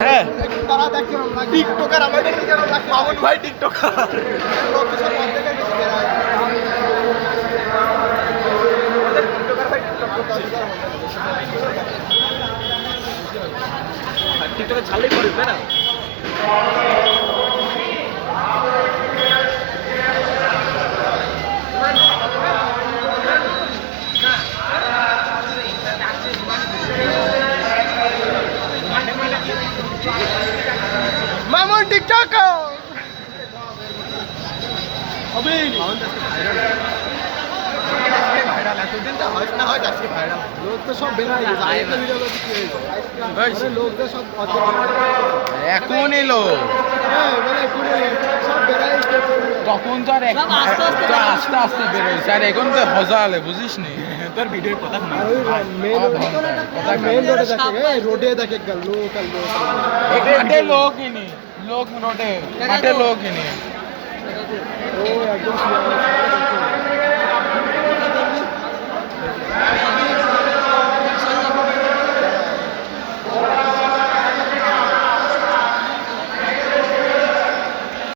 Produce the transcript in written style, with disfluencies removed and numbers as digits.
হ্যাঁ তারা দেখতে টিকটকার আমাদের মামুন ভাই টিকটকার টিকটকে ছাড়লেই পড়বে তাই না? মামুন টিকটকার অবিন ভাইরাল এতদিন তো হয় না হয় আজকে ভাইরাল লোক তো সব বের হয়ে গেছে আরেকটা ভিডিও করতে কি হয়েছে লোকদের সব এখন এলো হ্যাঁ মানে পুরো সব বের হয়ে গেছে তখন তো আর আস্তে আস্তে বেরোয় আর এখন তো হজালে বুঝিস নি তোর ভিডিও কথা না মেন রোডে দেখে রোডে দেখে লোকাল মাঠে লোক ইনি লোক রোডে মাঠে লোক ইনি ও একদম